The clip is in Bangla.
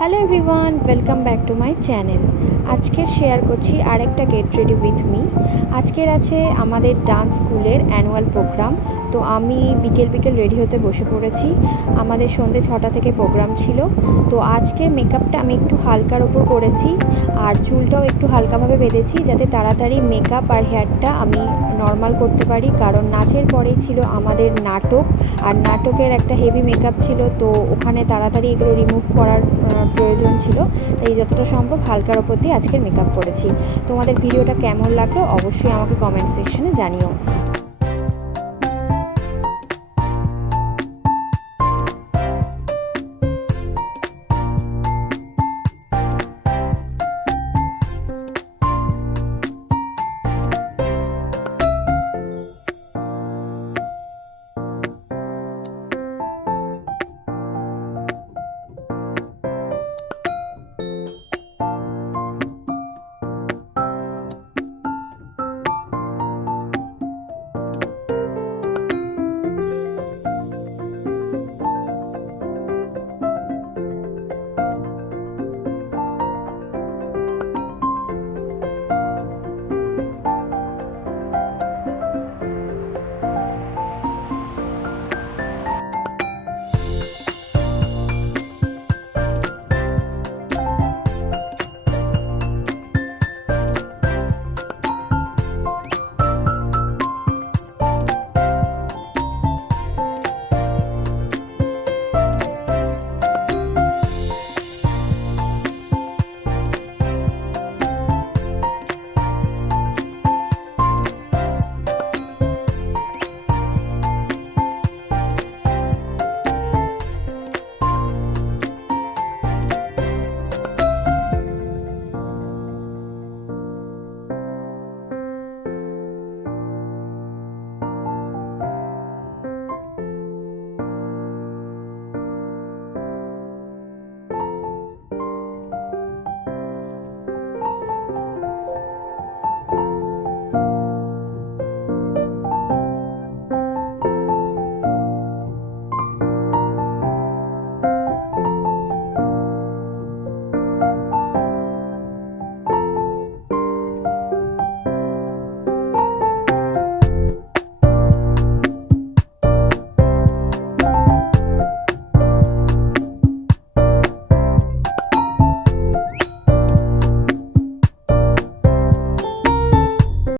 Hello everyone, welcome back to my channel. আজকের শেয়ার করছি আরেকটা গেট রেডি উইথ মি। আজকের আছে আমাদের ডান্স স্কুলের অ্যানুয়াল প্রোগ্রাম। তো আমি বিকেল রেডি হতে বসে পড়েছি। আমাদের সন্ধ্যে 6টা থেকে প্রোগ্রাম ছিল। তো আজকের মেকআপটা আমি একটু হালকার ওপর করেছি, আর চুলটাও একটু হালকাভাবে বেঁধেছি যাতে তাড়াতাড়ি মেকআপ আর হেয়ারটা আমি নর্মাল করতে পারি, কারণ নাচের পরেই ছিল আমাদের নাটক, আর নাটকের একটা হেভি মেকআপ ছিল। তো ওখানে তাড়াতাড়ি এগুলো রিমুভ করার প্রয়োজন ছিল, তাই যতটা সম্ভব হালকার ওপর দিয়ে আজকের মেকআপ করেছি। তোমাদের ভিডিওটা কেমন লাগলো অবশ্যই আমাকে কমেন্ট সেকশনে জানিও।